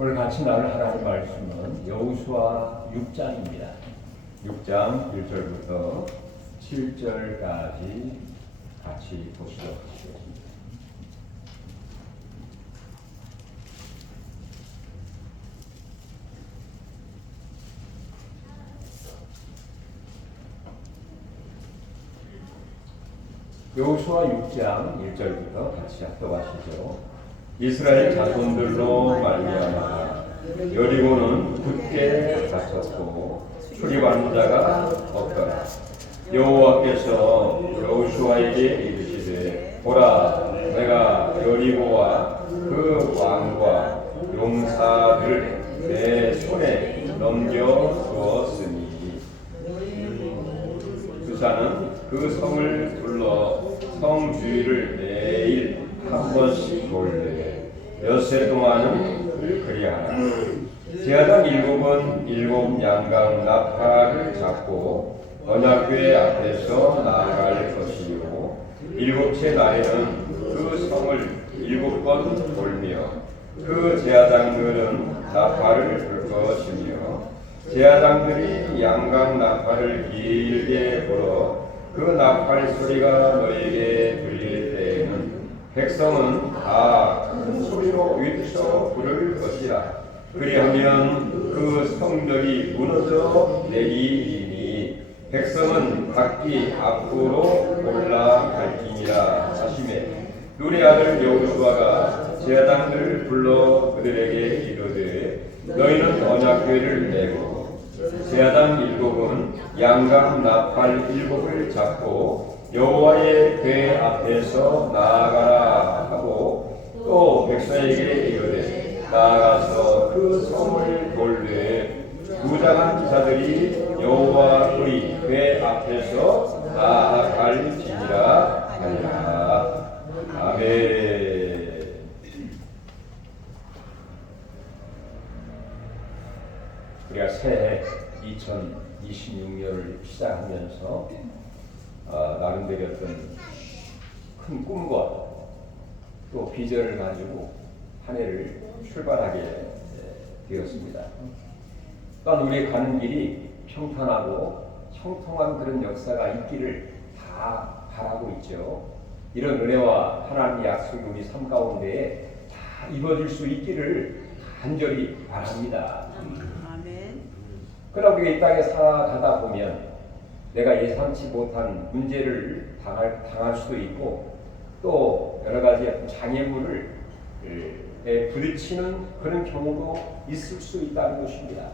오늘 같이 나눌 하나님 말씀은 여호수아 6장입니다. 6장 1절부터 7절까지 같이 보시도록 하겠습니다. 여호수아 6장 1절부터 같이 합독하시죠. 이스라엘 자손들로 말미암아 여리고는 굳게 닫혔고 출입하는 자가 없더라. 여호와께서 여호수아에게 이르시되 보라, 내가 여리고와 그 왕과 용사들을 내 손에 넘겨주었으니 그자는 그 성을 둘러 성 주위를 매일 한 번씩 돌되 엿새 동안은 그리하라. 제사장 일곱 양강 나팔을 잡고 언약궤 앞에서 나아갈 것이요 일곱째 날에는 그 성을 7번 돌며 그 제사장들은 나팔을 불 것이며 제사장들이 양강 나팔을 길게 불어 그 나팔 소리가 너에게 들릴 때에는 백성은 다 큰 소리로 외쳐 부를 것이라. 그리하면 그 성벽이 무너져 내리니 백성은 각기 앞으로 올라갈지니라 하시매 눈의 아들 여호수아가 제사장들을 불러 그들에게 이르되 너희는 언약궤를 메고 제사장 7은 양강 나팔 7을 잡고 여호와의 궤 앞에서 나아가라 하고 또 백성에게 이르되 나아가서 그 성을 돌되 무장한 기사들이 여호와의 궤 앞에서 나아갈지니라 하니라. 아멘. 우리가 새해 2026년을 시작하면서 나름대로 어떤 큰 꿈과 또 비전을 가지고 한 해를 출발하게 되었습니다. 또한 우리의 가는 길이 평탄하고 형통한 그런 역사가 있기를 다 바라고 있죠. 이런 은혜와 하나님의 약속이 우리 삶 가운데에 다 이루어질 수 있기를 간절히 바랍니다. 아멘. 그러나 우리가 이 땅에 살아가다 보면 내가 예상치 못한 문제를 당할 수도 있고 또 여러 가지 장애물을 부딪히는 그런 경우도 있을 수 있다는 것입니다.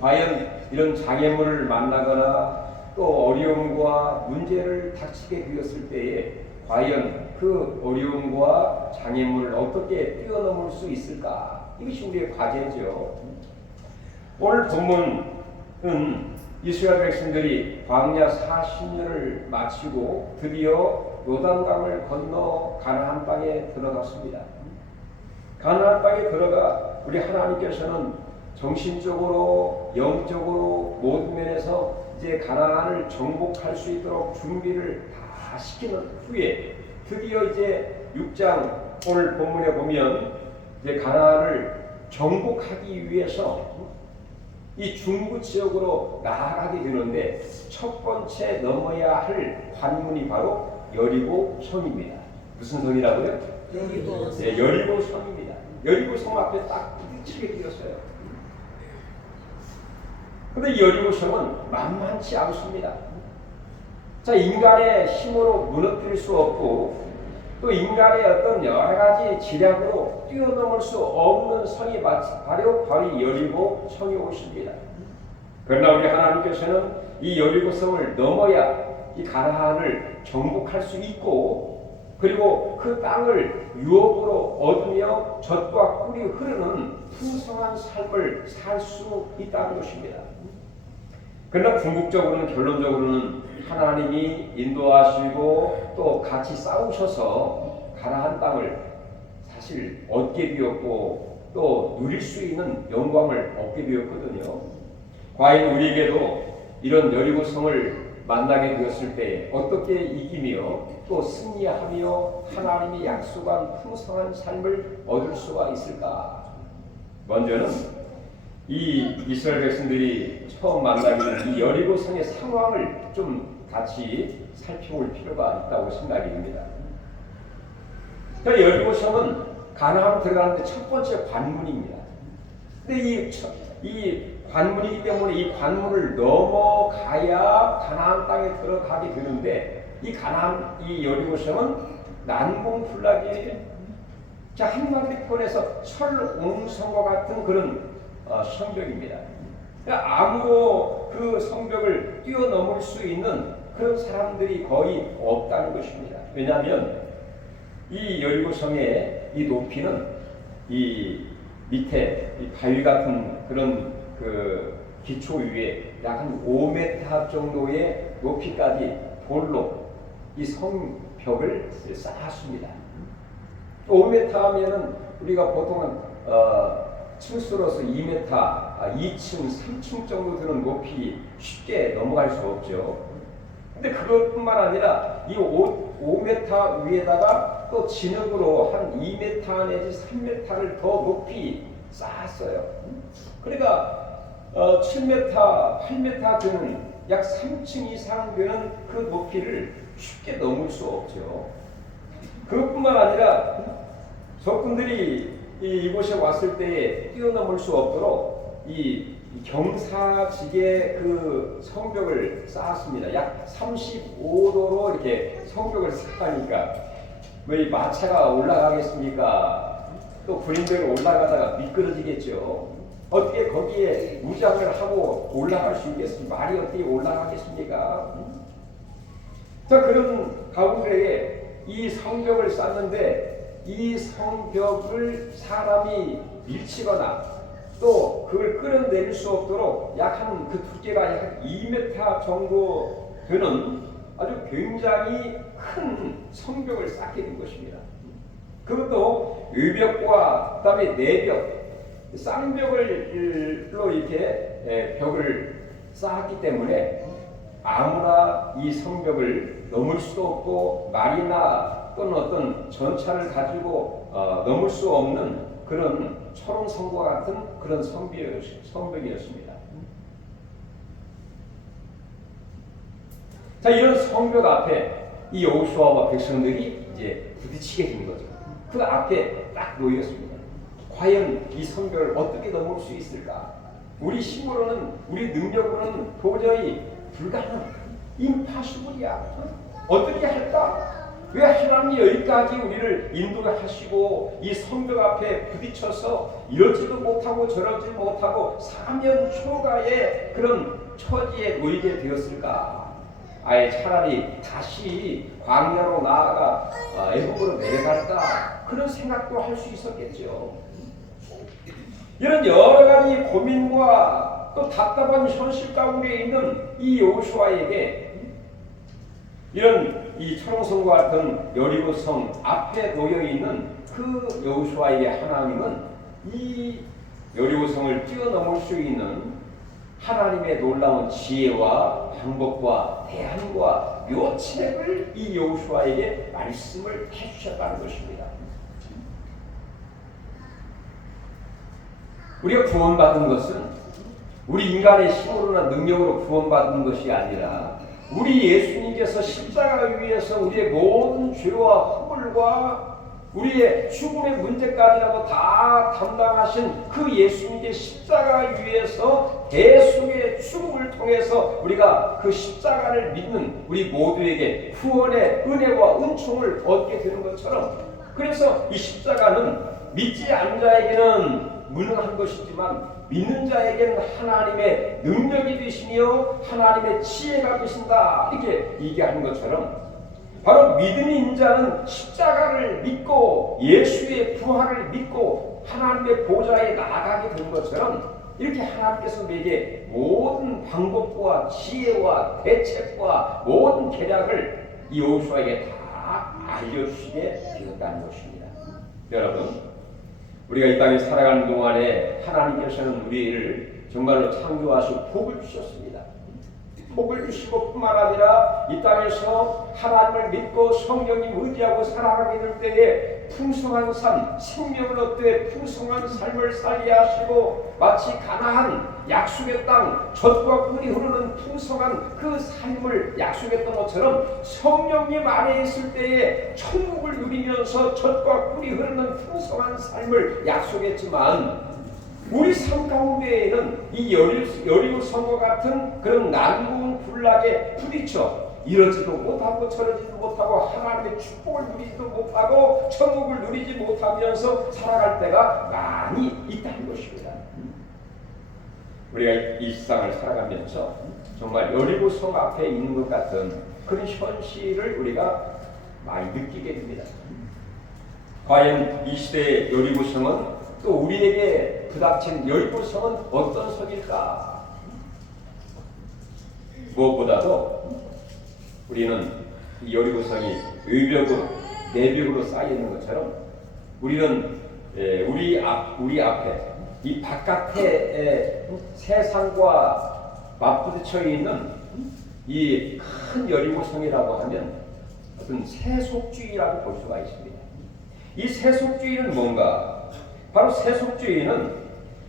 과연 이런 장애물을 만나거나 또 어려움과 문제를 닥치게 되었을 때에 과연 그 어려움과 장애물을 어떻게 뛰어넘을 수 있을까? 이것이 우리의 과제죠. 오늘 본문은 이스라엘 백성들이 광야 40년을 마치고 드디어 요단강을 건너 가나안 땅에 들어갔습니다. 가나안 땅에 들어가 우리 하나님께서는 정신적으로 영적으로 모든 면에서 이제 가나안을 정복할 수 있도록 준비를 다 시키는 후에 드디어 이제 6장 오늘 본문에 보면 이제 가나안을 정복하기 위해서 이 중부 지역으로 나아가게 되는데 첫 번째 넘어야 할 관문이 바로 여리고 성입니다. 무슨 성이라고요? 여리고. 네, 여리고 성입니다. 여리고 성 앞에 딱 부딪히게 되었어요. 그런데 이 여리고 성은 만만치 않습니다. 자, 인간의 힘으로 무너뜨릴 수 없고 또 인간의 어떤 여러 가지 지략으로 뛰어넘을 수 없는 성이 바로 여리고 성이 오십니다. 그러나 우리 하나님께서는 이 여리고 성을 넘어야 이 가나안을 정복할 수 있고 그리고 그 땅을 유업으로 얻으며 젖과 꿀이 흐르는 풍성한 삶을 살 수 있다는 것입니다. 그러나 궁극적으로는 결론적으로는 하나님이 인도하시고 또 같이 싸우셔서 가나안 땅을 사실 얻게 되었고 또 누릴 수 있는 영광을 얻게 되었거든요. 과연 우리에게도 이런 여리고 성을 만나게 되었을 때 어떻게 이기며 또 승리하며 하나님이 약속한 풍성한 삶을 얻을 수가 있을까? 먼저는 이 이스라엘 백성들이 처음 만나는 이 여리고성의 상황을 좀 같이 살펴볼 필요가 있다고 생각이 듭니다. 여리고성은 가나안 들어가는데 첫 번째 관문입니다. 근데 이 관문이기 때문에 이 관문을 넘어가야 가나안 땅에 들어가게 되는데 이 여리고성은 난공불락이에요. 자, 한마디로 표현해서 철옹성과 같은 그런 성벽입니다. 그러니까 아무로 그 성벽을 뛰어넘을 수 있는 그런 사람들이 거의 없다는 것입니다. 왜냐하면 이 여리고성의 이 높이는 이 밑에 이 바위 같은 그런 그 기초 위에 약 한 5m 정도의 높이까지 돌로 이 성벽을 쌓았습니다. 5m 하면은 우리가 보통은 층수로서 2m, 2층, 3층 정도 되는 높이 쉽게 넘어갈 수 없죠. 근데 그것뿐만 아니라 이 5m 위에다가 또 진흙으로 한 2m 내지 3m를 더 높이 쌓았어요. 그러니까 7m, 8m 되는 약 3층 이상 되는 그 높이를 쉽게 넘을 수 없죠. 그것뿐만 아니라 적군들이 이곳에 왔을 때에 뛰어넘을 수 없도록 이 경사지게 그 성벽을 쌓았습니다. 약 35도로 이렇게 성벽을 쌓으니까 왜 마차가 올라가겠습니까? 또 군인들이 올라가다가 미끄러지겠죠. 어떻게 거기에 무장을 하고 올라갈 수 있겠습니까? 말이 어떻게 올라가겠습니까? 자, 그런 가운데에 이 성벽을 쌓는데 이 성벽을 사람이 밀치거나 또 그걸 끌어내릴 수 없도록 약한 그 두께가 약 2m 정도 되는 아주 굉장히 큰 성벽을 쌓게 된 것입니다. 그것도 외벽과 그다음에 내벽, 쌍벽을로 이렇게 벽을 쌓았기 때문에 아무나 이 성벽을 넘을 수도 없고 말이나 또는 어떤 전차를 가지고 넘을 수 없는 그런 철옹성과 같은 그런 성벽이었습니다. 자, 이런 성벽 앞에 이 여호수아와 백성들이 이제 부딪히게 된 거죠. 그 앞에 딱 놓였습니다. 과연 이 성벽을 어떻게 넘을 수 있을까? 우리 힘으로는, 우리 능력으로는 도저히 불가능, 임파서블이야. 어떻게 할까? 왜 하나님이 여기까지 우리를 인도를 하시고 이 성벽 앞에 부딪혀서 이러지도 못하고 저러지 못하고 4년 초가의 그런 처지에 놓이게 되었을까? 아예 차라리 다시 광야로 나아가 애굽으로 내려갈까? 그런 생각도 할 수 있었겠죠. 이런 여러 가지 고민과 또 답답한 현실 가운데 있는 이 여호수아에게 이런 이 철옹성과 같은 여리고성 앞에 놓여 있는 그 여호수아에게 하나님은 이 여리고성을 뛰어넘을 수 있는 하나님의 놀라운 지혜와 방법과 대안과 묘책을 이 여호수아에게 말씀을 해주셨다는 것입니다. 우리가 구원받은 것은 우리 인간의 힘으로나 능력으로 구원받은 것이 아니라 우리 예수님께서 십자가 위에서 우리의 모든 죄와 허물과 우리의 죽음의 문제까지라도 다 담당하신 그 예수님의 십자가 위에서 대속의 죽음을 통해서 우리가 그 십자가를 믿는 우리 모두에게 구원의 은혜와 은총을 얻게 되는 것처럼, 그래서 이 십자가는 믿지 않는 자에게는 무능한 것이지만 믿는 자에게는 하나님의 능력이 되시며 하나님의 지혜가 되신다, 이렇게 얘기하는 것처럼 바로 믿음이 있는 자는 십자가를 믿고 예수의 부활을 믿고 하나님의 보좌에 나아가게 된 것처럼 이렇게 하나님께서 우리에게 모든 방법과 지혜와 대책과 모든 계략을 이 여호수아에게 다 알려주시게 되었다는 것입니다. 여러분, 우리가 이 땅에 살아가는 동안에 하나님께서는 우리를 정말로 창조하시고 복을 주셨습니다. 복을 주시고 뿐만 아니라 이 땅에서 하나님을 믿고 성령님 의지하고 살아가게 될 때에 풍성한 삶, 생명을 얻되 풍성한 삶을 살게 하시고 마치 가나안 약속의 땅 젖과 꿀이 흐르는 풍성한 그 삶을 약속했던 것처럼 성령님 안에 있을 때에 천국을 누리면서 젖과 꿀이 흐르는 풍성한 삶을 약속했지만 우리 삶 가운데에는 이 여리고성과 같은 그런 난공불락에 부딪혀 이러지도 못하고 저러지도 못하고 하나님의 축복을 누리지도 못하고 천국을 누리지 못하면서 살아갈 때가 많이 있다는 것입니다. 우리가 이 세상을 살아가면서 정말 여리고성 앞에 있는 것 같은 그런 현실을 우리가 많이 느끼게 됩니다. 과연 이 시대의 여리고성은 또 우리에게 부닥친 여리고성은 어떤 성일까? 무엇보다도 우리는 이 여리고성이 의벽으로 내벽으로 쌓여 있는 것처럼 우리는 우리 앞에 이 바깥의 세상과 맞부딪혀 있는 이 큰 여리고성이라고 하면 어떤 세속주의라고 볼 수가 있습니다. 이 세속주의는 뭔가? 바로 세속주의는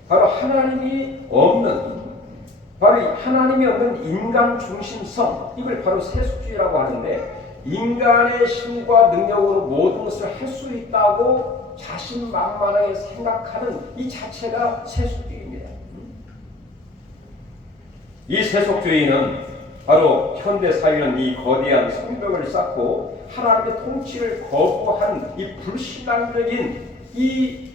바로 하나님이 없는 인간 중심성, 이걸 바로 세속주의라고 하는데 인간의 힘과 능력으로 모든 것을 할 수 있다고 자신만만하게 생각하는 이 자체가 세속주의입니다. 이 세속주의는 바로 현대 사회는 이 거대한 성벽을 쌓고 하나님의 통치를 거부하는 이 불신앙적인 이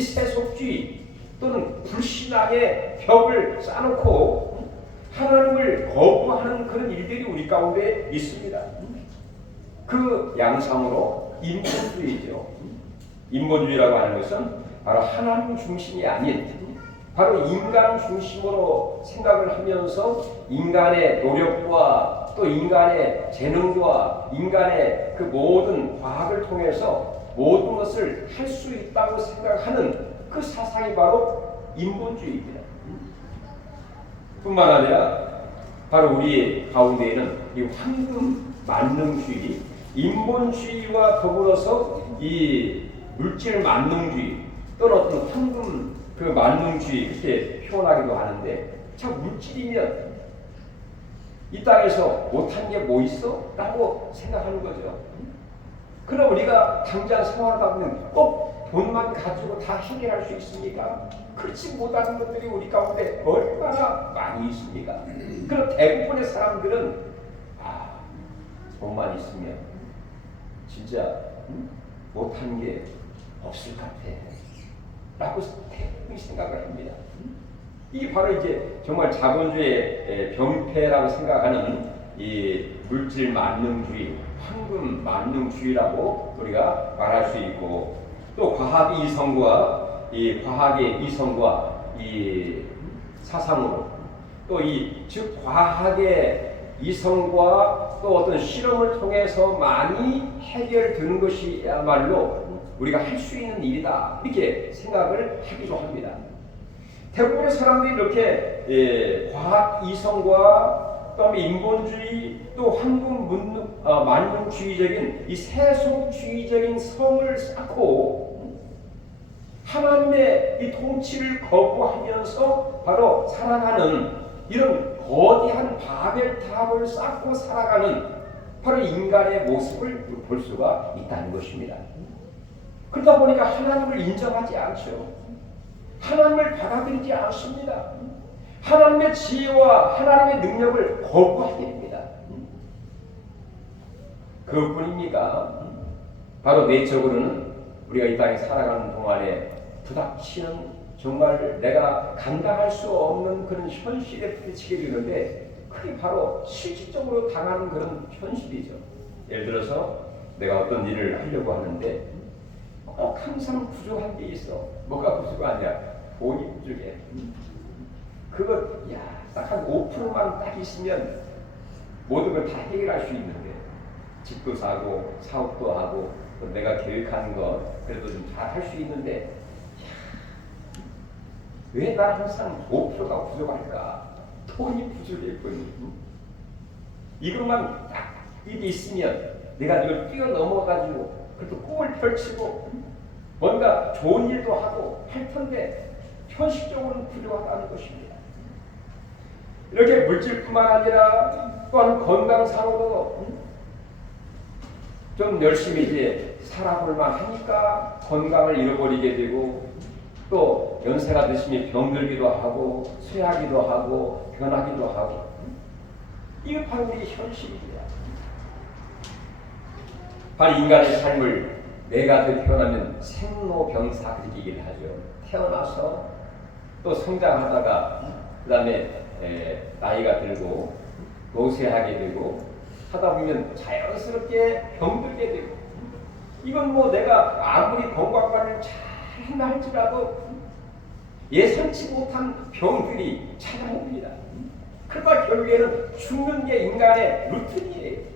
세속주의 또는 불신앙의 벽을 쌓아놓고 하나님을 거부하는 그런 일들이 우리 가운데 있습니다. 그 양상으로 인본주의죠. 인본주의라고 하는 것은 바로 하나님 중심이 아닌 바로 인간 중심으로 생각을 하면서 인간의 노력과 또 인간의 재능과 인간의 그 모든 과학을 통해서 모든 것을 할 수 있다고 생각하는 그 사상이 바로 인본주의입니다. 뿐만 아니라 바로 우리 가운데에는 이 황금 만능주의, 인본주의와 더불어서 이 물질 만능주의 또는 어떤 황금 그 만능주의 이렇게 표현하기도 하는데 참 물질이면 이 땅에서 못한 게 뭐 있어? 라고 생각하는 거죠. 그럼 우리가 당장 생활하다 보면 꼭 돈만 가지고 다 해결할 수 있습니까? 그렇지 못하는 것들이 우리 가운데 얼마나 많이 있습니까? 그럼 대부분의 사람들은 돈만 있으면 진짜 못한 게 없을 것 같아 라고 대부분이 생각을 합니다. 이게 바로 이제 정말 자본주의의 병폐라고 생각하는 이 물질 만능주의, 황금 만능주의라고 우리가 말할 수 있고, 또 과학의 이성과 이 사상으로 또 즉 과학의 이성과 또 어떤 실험을 통해서 많이 해결되는 것이야말로 우리가 할 수 있는 일이다 이렇게 생각을 하기도 합니다. 대부분의 사람들이 이렇게 과학 이성과 그다음에 인본주의 또 황금 만능주의적인 이 세속주의적인 성을 쌓고 하나님의 이 통치를 거부하면서 바로 살아가는 이런 거대한 바벨탑을 쌓고 살아가는 바로 인간의 모습을 볼 수가 있다는 것입니다. 그러다 보니까 하나님을 인정하지 않죠. 하나님을 받아들이지 않습니다. 하나님의 지혜와 하나님의 능력을 거부하게 됩니다. 그것뿐입니까? 바로 내적으로는 우리가 이 땅에 살아가는 동안에 부닥치는 정말 내가 감당할 수 없는 그런 현실에 부딪히게 되는데 그게 바로 실질적으로 당하는 그런 현실이죠. 예를 들어서 내가 어떤 일을 하려고 하는데 꼭 항상 부족한 게 있어. 뭐가 부족하냐? 돈이 부족해. 그거 딱 한 5%만 딱 있으면 모든 걸 다 해결할 수 있는데 집도 사고 사업도 하고 또 내가 계획하는 것 그래도 좀 잘 할 수 있는데 왜 나 항상 5%가 부족할까? 돈이 부족할 뿐이. 이것만 딱 있으면 내가 이걸 뛰어넘어가지고 그래도 꿈을 펼치고 뭔가 좋은 일도 하고 할 텐데 현실적으로는 부족하다는 것입니다. 이렇게 물질뿐만 아니라 또한 건강상으로도 좀 열심히 이제 살아볼만 하니까 건강을 잃어버리게 되고 또 연세가 드시면 병들기도 하고 쇠하기도 하고 변하기도 하고 이게 바로 우리 현실입니다. 바로 인간의 삶을 내가 태어나면 생로병사 그렇게 얘기를 하죠. 태어나서 또 성장하다가 그 다음에 나이가 들고 노쇠하게 되고 하다 보면 자연스럽게 병들게 되고 이건 뭐 내가 아무리 건강관리를 잘 한다 할지라도 예상치 못한 병들이 찾아옵니다. 그러다 결국에는 죽는 게 인간의 루틴이에요.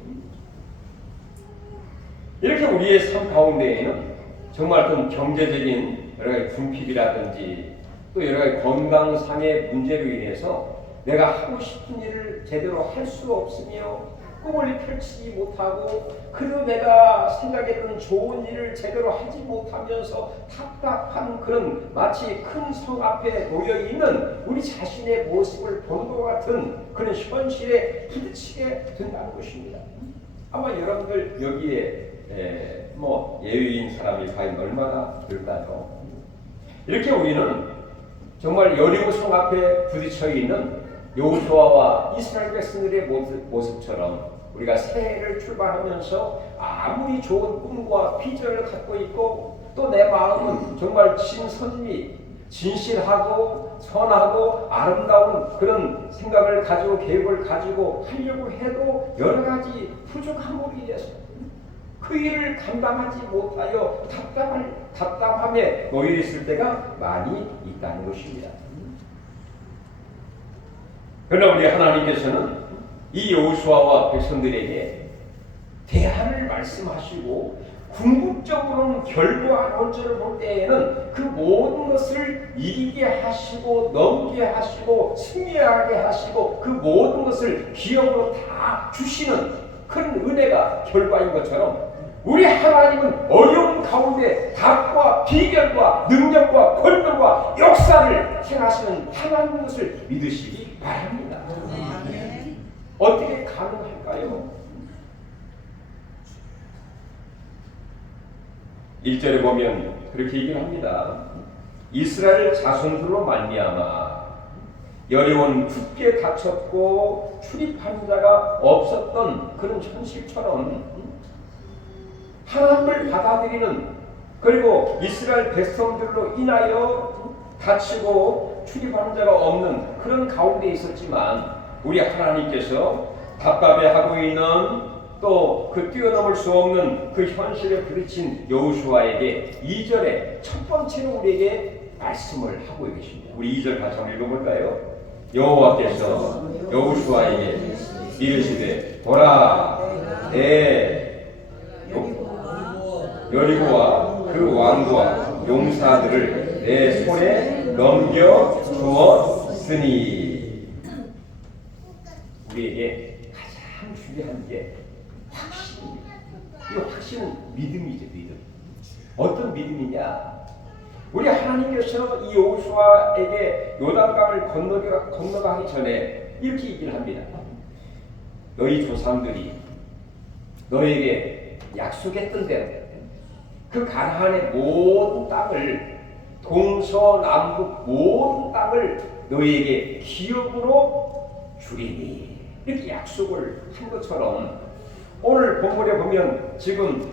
이렇게 우리의 삶 가운데에는 정말 어떤 경제적인 여러 가지 궁핍이라든지 또 여러 가지 건강상의 문제로 인해서 내가 하고 싶은 일을 제대로 할 수 없으며 꿈을 펼치지 못하고 그래도 내가 생각했던 좋은 일을 제대로 하지 못하면서 답답한 그런 마치 큰 성 앞에 놓여있는 우리 자신의 모습을 보는 것 같은 그런 현실에 부딪히게 된다는 것입니다. 아마 여러분들 여기에 뭐 예외인 사람이 과연 얼마나 될까요? 이렇게 우리는 정말 여리고 성 앞에 부딪혀 있는 여호수아와 이스라엘 백성들의 모습처럼 우리가 새해를 출발하면서 아무리 좋은 꿈과 비전을 갖고 있고 또 내 마음은 정말 진선미, 진실하고 선하고 아름다운 그런 생각을 가지고 계획을 가지고 하려고 해도 여러 가지 부족함으로 인해서 그 일을 감당하지 못하여 답답함에 놓여 있을 때가 많이 있다는 것입니다. 그러나 우리 하나님께서는 이 여호수아와 백성들에게 대안을 말씀하시고 궁극적으로는 결과 논제를 볼 때에는 그 모든 것을 이기게 하시고 넘게 하시고 승리하게 하시고 그 모든 것을 기업으로 다 주시는 그런 은혜가 결과인 것처럼 우리 하나님은 어려운 가운데 답과 비결과 능력과 권능과 역사를 행하시는 하나님인 것을 믿으시기 바랍니다. 네. 어떻게 가능할까요? 1절에 보면 그렇게 얘기를 합니다. 이스라엘 자손들로 말미암아 여리고는 굳게 닫혔고 출입하는 자가 없었던 그런 현실처럼 하나님을 받아들이는 그리고 이스라엘 백성들로 인하여 닫히고 출입하는 자가 없는 그런 가운데 있었지만 우리 하나님께서 답답해하고 있는 또 그 뛰어넘을 수 없는 그 현실에 부딪힌 여호수아에게 2절에 첫 번째로 우리에게 말씀을 하고 계십니다. 우리 2절 같이 한번 읽어볼까요? 여호와께서 여호수아에게 이르시되 보라 내 여리고와 그 왕과 용사들을 내 손에 넘겨 주었으니 우리에게 가장 중요한 게 확신입니다. 이 확신은 믿음이죠. 믿음. 어떤 믿음이냐? 우리 하나님께서 이 여호수아에게 요단강을 건너가기 전에 이렇게 얘기를 합니다. 너희 조상들이 너에게 약속했던 대로 그 가나안의 모든 땅을 동서남북 모든 땅을 너희에게 기업으로 주리니 이렇게 약속을 한 것처럼 오늘 본문에 보면 지금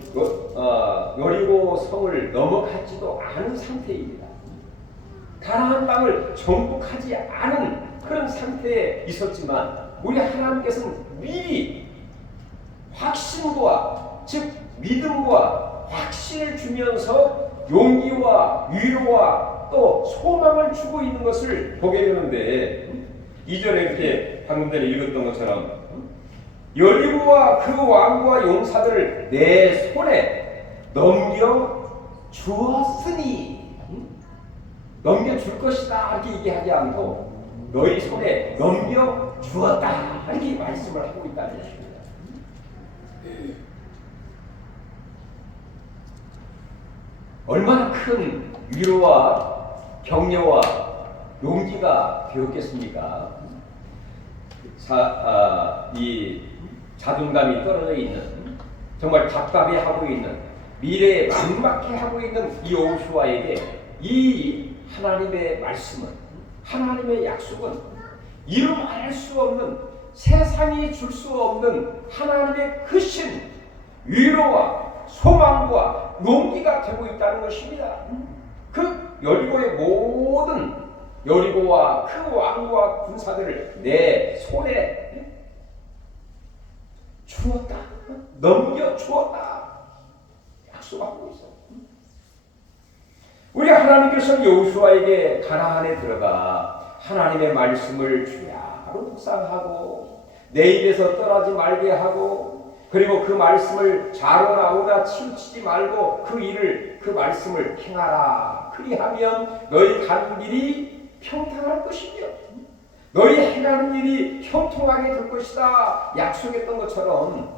여리고 성을 넘어가지도 않은 상태입니다. 가나안 땅을 정복하지 않은 그런 상태에 있었지만 우리 하나님께서는 미리 확신과 즉 믿음과 확신을 주면서 용기와 위로와 또 소망을 주고 있는 것을 보게 되는데 2절에 이렇게 방금 전에 읽었던 것처럼 여리고와 그 왕과 용사들을 내 손에 넘겨 주었으니 넘겨줄 것이다 이렇게 얘기하지 않고 너희 손에 넘겨 주었다 이렇게 말씀을 하고 있다는 것입니다. 얼마나 큰 위로와 격려와 용기가 되었겠습니까? 이 자존감이 떨어져 있는, 정말 답답해하고 있는, 미래에 막막해하고 있는 이 여호수아에게 이 하나님의 말씀은, 하나님의 약속은 이루 말할 수 없는, 세상이 줄 수 없는 하나님의 크신 위로와 소망과 용기가 되고 있다는 것입니다. 그 여리고의 모든, 여리고와 그 왕과 군사들을 내 손에 주었다, 넘겨 주었다 약속하고 있어. 우리 하나님께서 여호수아에게 가나안에 들어가 하나님의 말씀을 주야로 묵상하고 내 입에서 떠나지 말게 하고, 그리고 그 말씀을 좌로 나오나 치우치지 말고 그 일을, 그 말씀을 행하라. 그리하면 너희 가는 길이 평탄할 것이며 너희 행하는 일이 형통하게 될 것이다 약속했던 것처럼,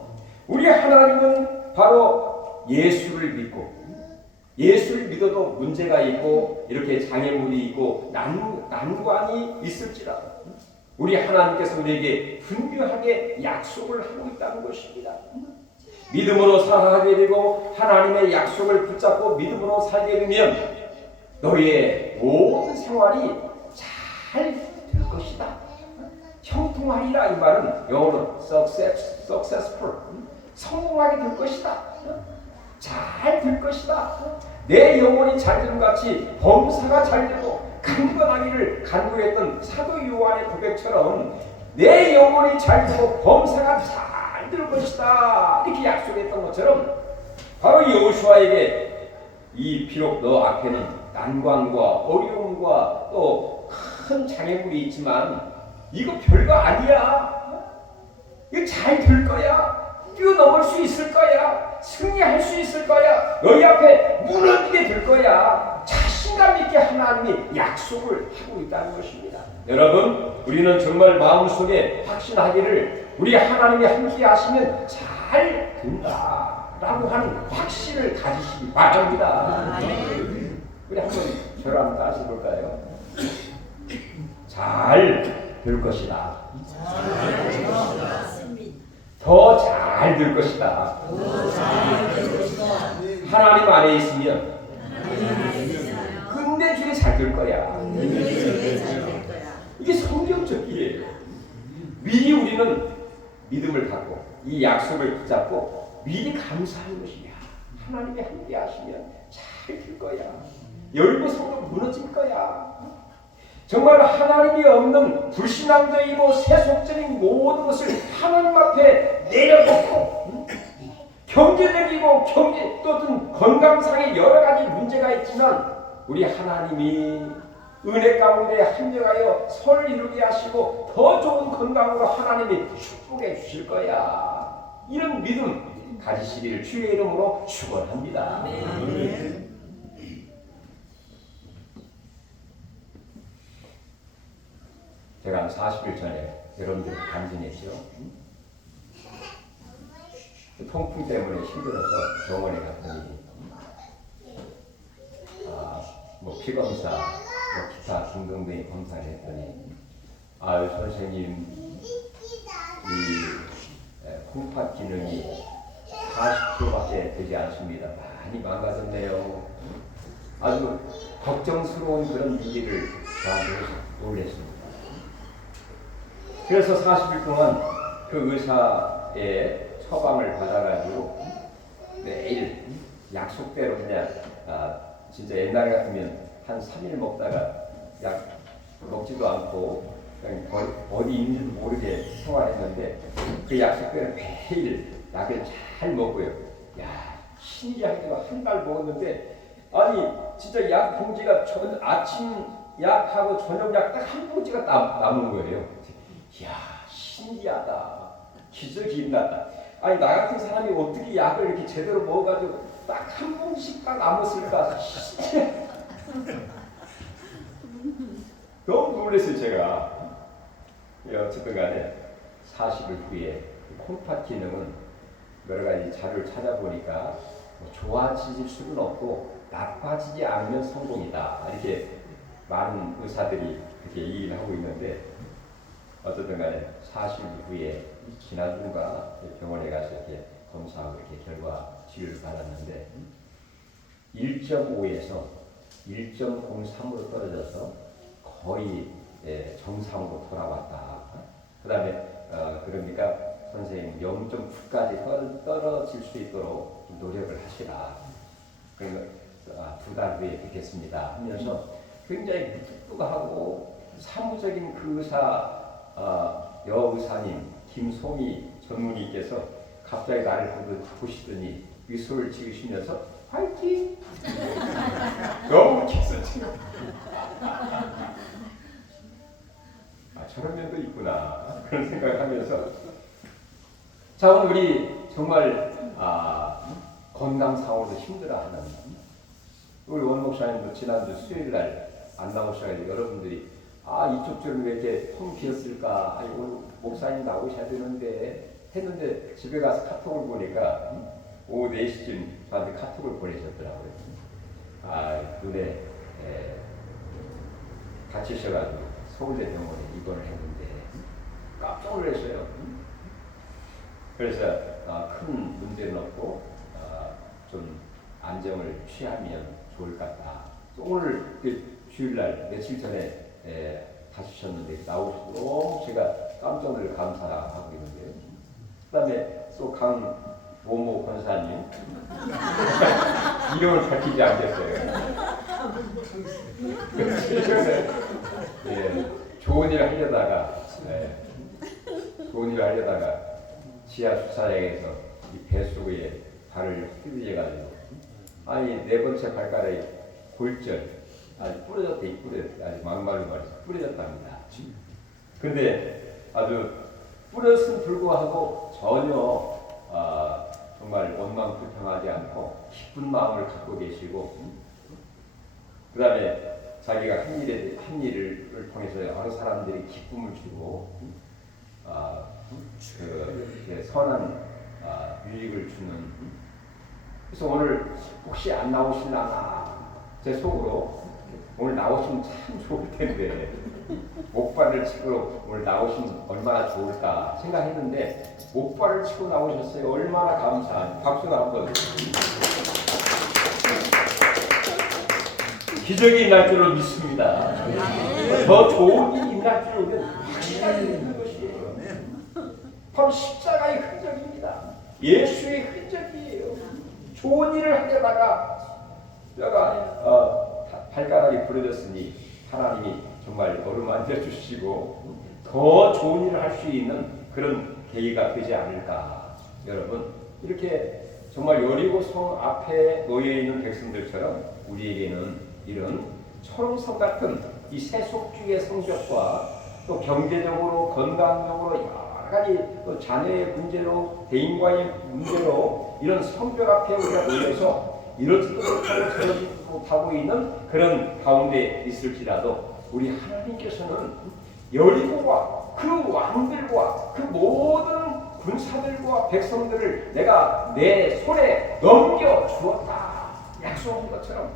우리 하나님은 바로 예수를 믿고, 예수를 믿어도 문제가 있고 이렇게 장애물이 있고 난관이 있을지라도 우리 하나님께서 우리에게 분명하게 약속을 하고 있다는 것입니다. 믿음으로 살아가게 되고 하나님의 약속을 붙잡고 믿음으로 살게 되면 너희의 모든 생활이 잘 될 것이다. 형통하리라, 이 말은 영어로 successful, 성공하게 될 것이다. 잘 될 것이다. 내 영혼이 잘 되는 같이 범사가 잘 되고 강건하기를 간구했던 사도 요한의 고백처럼 내 영혼이 잘 되고 범사가 잘 될 것이다 이렇게 약속했던 것처럼, 바로 여호수아에게 이 비록 너 앞에는 난관과 어려움과 또 큰 장애물이 있지만 이거 별거 아니야. 이거 잘 될 거야. 뛰어넘을 수 있을 거야. 승리할 수 있을 거야. 너희 앞에 무너지게 될 거야. 자신감 있게 하나님이 약속을 하고 있다는 것입니다. 여러분, 우리는 정말 마음속에 확신하기를 우리 하나님이 함께 하시면 잘 된다라고 하는 확신을 가지시기 바랍니다. 우리 한번 저를 한번 따라해 볼까요? 잘 될 것이다. 더 잘 될 것이다. 하나님 안에 있으면 끝내주게 잘 될 거야. 이게 성경적이에요. 미리 우리는 믿음을 갖고 이 약속을 붙잡고 미리 감사하는 것이야. 하나님이 함께 하시면 잘 될 거야. 여리고 성도 무너질 거야. 정말 하나님이 없는 불신앙적이고 세속적인 모든 것을 하나님 앞에 내려놓고, 경제적이고 또는 건강상의 여러 가지 문제가 있지만 우리 하나님이 은혜 가운데 합력하여 설 이루게 하시고 더 좋은 건강으로 하나님이 축복해 주실 거야. 이런 믿음 가지시기를 주의 이름으로 축원합니다. 제가 한 40일 전에 여러분들 간증했죠. 통풍 때문에 힘들어서 병원에 갔더니 피검사, 기타 등등등의 검사를 했더니 선생님, 이 콩팥 기능이 40%밖에 되지 않습니다. 많이 망가졌네요. 아주 걱정스러운 그런 얘기를 저한테 놀랬습니다. 그래서 40일 동안 그 의사의 처방을 받아가지고 매일 약속대로 그냥 진짜 옛날 같으면 한 3일 먹다가 약 먹지도 않고 그냥 어디 있는지도 모르게 생활했는데 그 약속대로 매일 약을 잘 먹고요. 야, 신기하게도 한 달 먹었는데 아니 진짜 약 봉지가 아침 약하고 저녁 약 딱 한 봉지가 남은 거예요. 이야, 신기하다. 기적이 있나. 아니 나 같은 사람이 어떻게 약을 이렇게 제대로 먹어가지고 딱 한 봉지씩 딱 남았을까. 너무 놀랐어요 제가. 어쨌든 간에 40일 후에 콩팥 기능은 여러 가지 자료를 찾아보니까 좋아질 수는 없고 나빠지지 않으면 성공이다. 이렇게 많은 의사들이 그렇게 얘기를 하고 있는데 어쨌든 간에 40일 후에 지난주인가 병원에 가서 이렇게 검사하고 이렇게 결과치료를 받았는데 1.5에서 1.03으로 떨어져서 거의 정상으로 돌아왔다. 그 다음에 그러니까 선생님 0.9까지 떨어질 수 있도록 좀 노력을 하시라. 그러니까 2달 후에 뵙겠습니다 하면서 굉장히 무뚝뚝하고 사무적인 그 의사 여의사님 김송희 전문의께서 갑자기 나를 보시더니 미소를 지으시면서 화이팅! 너무 기특해요. 저런 면도 있구나 그런 생각을 하면서 자 오늘 우리 정말 건강상으로도 힘들어하는 우리 원 목사님도 지난주 수요일날 안 나오셔가지고 여러분들이 이쪽 줄은 왜 이렇게 텅 비었을까 오늘 목사님 나오셔야 되는데 했는데 집에 가서 카톡을 보니까 오후 4시쯤 저한테 카톡을 보내셨더라고요. 눈에 다치셔가지고 서울대병원에 입원을 했는데 깜짝 놀랐어요. 그래서 큰 문제는 없고 좀 안정을 취하면 좋을 것 같다. 오늘 주일날 며칠 전에 다치셨는데 나오시고 너무 제가 깜짝 놀라 감사하고 있는데요. 그 다음에 또 강모모 권사님 이름을 밝히지 않겠어요. 좋은 일을 하려다가 지하 주차장에서 이 뱃속에 발을 휘둘려가지고 네 번째 발가락에 골절 아주 부러졌대. 아주 막말로 말해서 부러졌답니다. 근데 아주 부러졌음 불구하고 전혀 정말 원망불평하지 않고 기쁜 마음을 갖고 계시고 그 다음에 자기가 한 일을 통해서 여러 사람들이 기쁨을 주고 선한 유익을 주는 그래서 오늘 혹시 안 나오실라나 제 속으로 오늘 나오시면 참 좋을 텐데 목발을 치고 오늘 나오시면 얼마나 좋을까 생각했는데 목발을 치고 나오셨어요. 얼마나 감사한 박수 한번. 기적이 일어날 줄로 믿습니다. 더 좋은 일이 일어날 줄로 확실하게 믿는 것이에요. 바로 십자가의 흔적입니다. 예수의 흔적이에요. 좋은 일을 하려다가 발가락이 부러졌으니 하나님이 정말 어루만져 주시고 더 좋은 일을 할 수 있는 그런 계기가 되지 않을까. 여러분 이렇게 정말 여리고성 앞에 놓여있는 백성들처럼 우리에게는 이런 초롱성 같은 이 세속주의 성적과 또 경제적으로 건강적으로 여러 가지 또 자녀의 문제로 대인과의 문제로 이런 성벽 앞에 우리가 놓여서 이러지도 못하고 저러지도 못하고 있는 그런 가운데 있을지라도 우리 하나님께서는 여리고와 그 왕들과 그 모든 군사들과 백성들을 내가 내 손에 넘겨 주었다 약속한 것처럼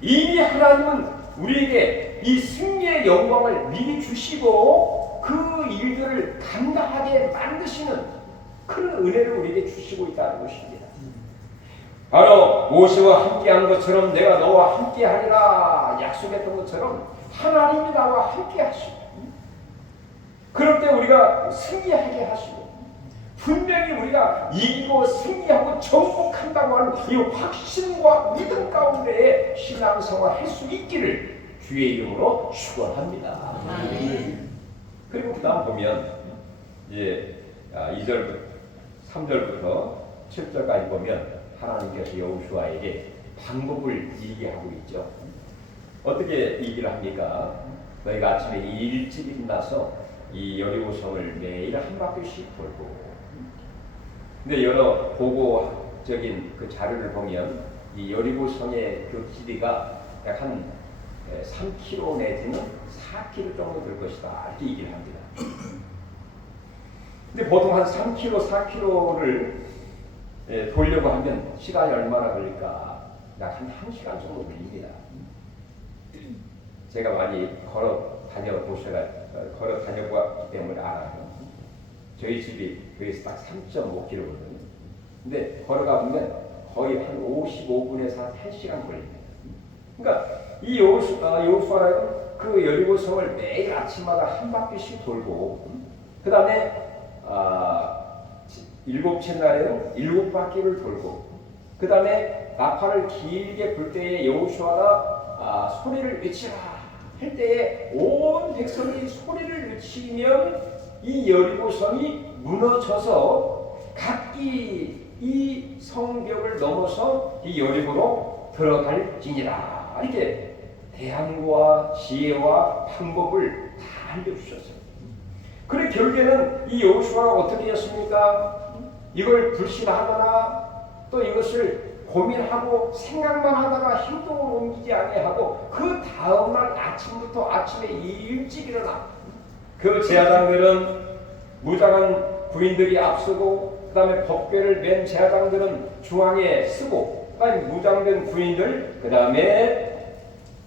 이미 하나님은 우리에게 이 승리의 영광을 미리 주시고 그 일들을 감당하게 만드시는 큰 은혜를 우리에게 주시고 있다는 것입니다. 바로 모세와 함께한 것처럼 내가 너와 함께하리라 약속했던 것처럼 하나님이 나와 함께하시고 그럴 때 우리가 승리하게 하시고 분명히 우리가 이기고 승리하고 정복한다고 하는 이 확신과 믿음 가운데에 신앙생활 할 수 있기를 주의 이름으로 축원합니다. 그리고 그 다음 보면 이제 2절부터 3절부터 7절까지 보면 하나님께서 여호수아에게 방법을 얘기하고 있죠. 어떻게 얘기를 합니까? 너희가 아침에 일찍 일어나서 이 여리고성을 매일 한 바퀴씩 돌고 근데 여러 보고적인 그 자료를 보면 이 여리고성의 그 길이가 약 한 3km 내지는 4km 정도 될 것이다 이렇게 얘기를 합니다. 근데 보통 한 3km, 4km를 돌려고 하면 시간이 얼마나 걸릴까? 약 한 1시간 정도 걸립니다. 제가 많이 걸어 다녀보았기 때문에 알아요. 저희 집이 거기서 딱 3.5km거든요. 근데 걸어가 보면 거의 한 55분에서 한 1시간 걸립니다. 그러니까 이 여호수아는 그 여리고성을 매일 아침마다 한 바퀴씩 돌고, 그 다음에 7째 날에는 7바퀴를 돌고, 그 다음에 나팔을 길게 불 때에 여호수아가 소리를 외치라 할 때에 온 백성이 소리를 외치면 이 여리고성이 무너져서 각기 이 성벽을 넘어서 이 여리고로 들어갈지니라. 이렇게 대안과 지혜와 방법을 다 알려주셨어요. 그래 결국에는 이 여호수아가 어떻게 했습니까? 이걸 불신하거나 또 이것을 고민하고 생각만 하다가 행동을 옮기지 아니하고 그 다음날 아침에 일찍 일어나 그 제사장들은 무장한 부인들이 앞서고, 그 다음에 법궤를 맨 제사장들은 중앙에 서고, 그 다음에 무장된 부인들, 그 다음에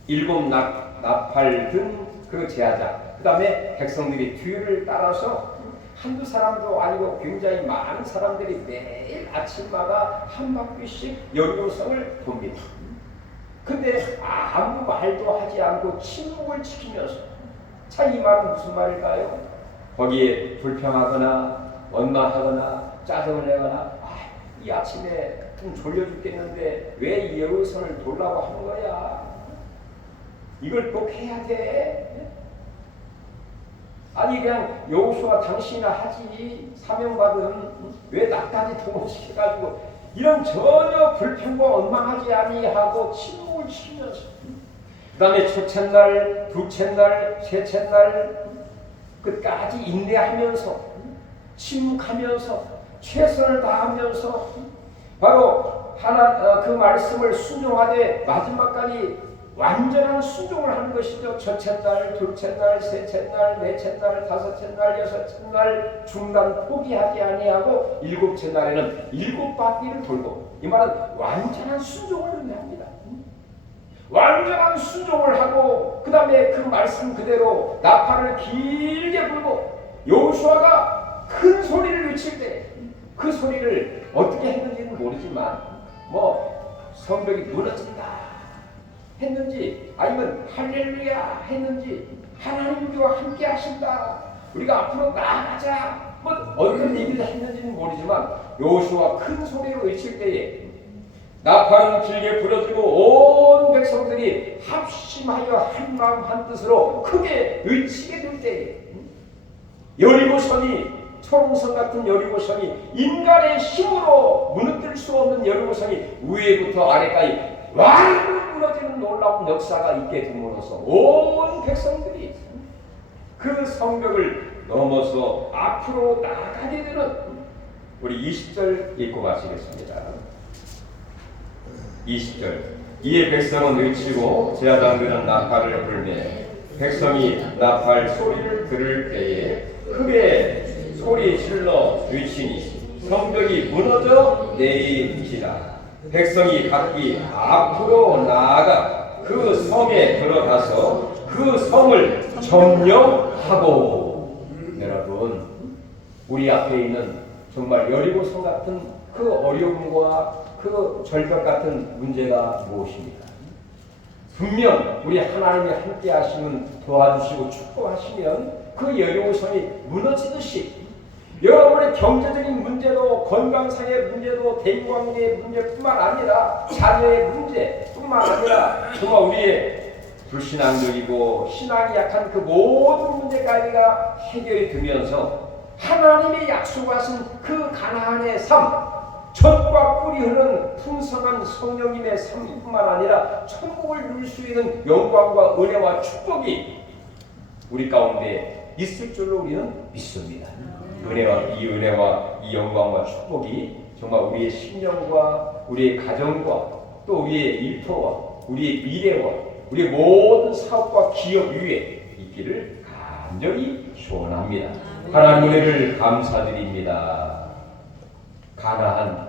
7 나팔 든 그 제사장, 그 다음에 백성들이 뒤를 따라서 한두 사람도 아니고 굉장히 많은 사람들이 매일 아침마다 한 바퀴씩 여리고성을 돕니다. 근데 아무 말도 하지 않고 침묵을 지키면서, 자, 이 말은 무슨 말일까요? 거기에 불평하거나 원망하거나 짜증을 내거나, 이 아침에 좀 졸려 죽겠는데 왜 이 여리고성을 돌라고 하는 거야? 이걸 꼭 해야 돼? 아니 그냥 여호수아 당신이나 하지, 사명받은 왜 나까지 동원시켜가지고 이런 전혀 불평과 원망하지 아니하고 침묵을 지키면서, 그 다음에 첫째 날, 둘째 날, 셋째 날 끝까지 인내하면서 침묵하면서 최선을 다하면서 바로 그 말씀을 순종하되 마지막까지 완전한 순종을 하는 것이죠. 첫째 날, 둘째 날, 셋째 날, 넷째 날, 다섯째 날, 여섯째 날 중단 포기하지 아니하고 7째 날에는 7바퀴를 돌고, 이 말은 완전한 순종을 의미합니다. 완전한 순종을 하고 그 다음에 그 말씀 그대로 나팔을 길게 불고 여호수아가 큰 소리를 외칠 때 그 소리를 어떻게 했는지는 모르지만 성벽이 무너진다 했는지, 아니면 할렐루야 했는지, 하나님 우리와 함께 하신다, 우리가 앞으로 나아가자, 어떤 얘기를 했는지는 모르지만 여호수아 큰 소리로 외칠 때에 나팔은 길게 부러지고 온 백성들이 합심하여 한 마음 한 뜻으로 크게 외치게 될 때에 여리고성이, 초롱성 같은 여리고성이, 인간의 힘으로 무너뜨릴 수 없는 여리고성이 위에부터 아래까지 완전히 무너지는 놀라운 역사가 있게 됨으로써 온 백성들이 그 성벽을 넘어서 앞으로 나가게 되는, 우리 20절 읽고 마치겠습니다. 20절. 이에 백성은 외치고 제사장들은 나팔을 불매 백성이 나팔 소리를 들을 때에 크게 소리 질러 외치니 성벽이 무너져 내리지라. 백성이 각기 앞으로 나아가 그 성에 들어가서 그 성을 점령하고. 여러분, 우리 앞에 있는 정말 여리고성 같은 그 어려움과 그 절벽 같은 문제가 무엇입니까? 분명 우리 하나님이 함께 하시면, 도와주시고 축복하시면 그 여리고성이 무너지듯이 여러분의 경제적인 문제도, 건강상의 문제도, 대인관계의 문제뿐만 아니라 자녀의 문제뿐만 아니라 정말 우리의 불신앙적이고 신앙이 약한 그 모든 문제까지가 해결이 되면서 하나님의 약속하신 그 가나안의 삶, 젖과 꿀이 흐르는 풍성한 성령님의 삶뿐만 아니라 천국을 누릴 수 있는 영광과 은혜와 축복이 우리 가운데 있을 줄로 우리는 믿습니다. 은혜와 이 영광과 축복이 정말 우리의 심령과 우리의 가정과 또 우리의 일터와 우리의 미래와 우리의 모든 사업과 기업 위에 있기를 간절히 소원합니다. 하나님 은혜를 감사드립니다. 가나안,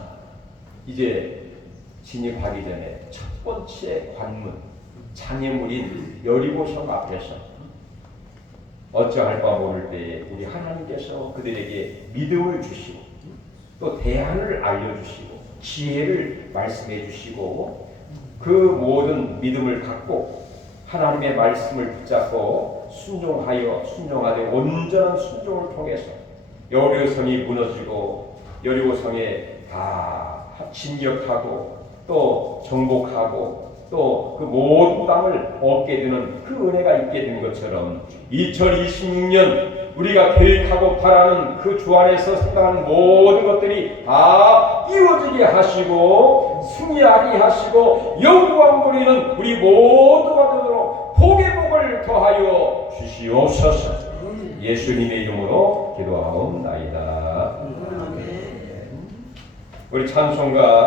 이제 진입하기 전에 첫 번째 관문 장애물인 여리고성 앞에서 어찌할 바 모를 때에 우리 하나님께서 그들에게 믿음을 주시고 또 대안을 알려주시고 지혜를 말씀해 주시고 그 모든 믿음을 갖고 하나님의 말씀을 붙잡고 순종하되 온전한 순종을 통해서 여리고성이 무너지고 여리고성에 다 진격하고 또 정복하고 또 그 모든 땅을 얻게 되는 그 은혜가 있게 된 것처럼 2026년 우리가 계획하고 바라는 그 주 안에서 생각하는 모든 것들이 다 이루어지게 하시고 승리하게 하시고 영광 누리는 우리 모두가 되도록 복의 복을 더하여 주시옵소서. 예수님의 이름으로 기도하옵나이다. 아멘. 우리 찬송가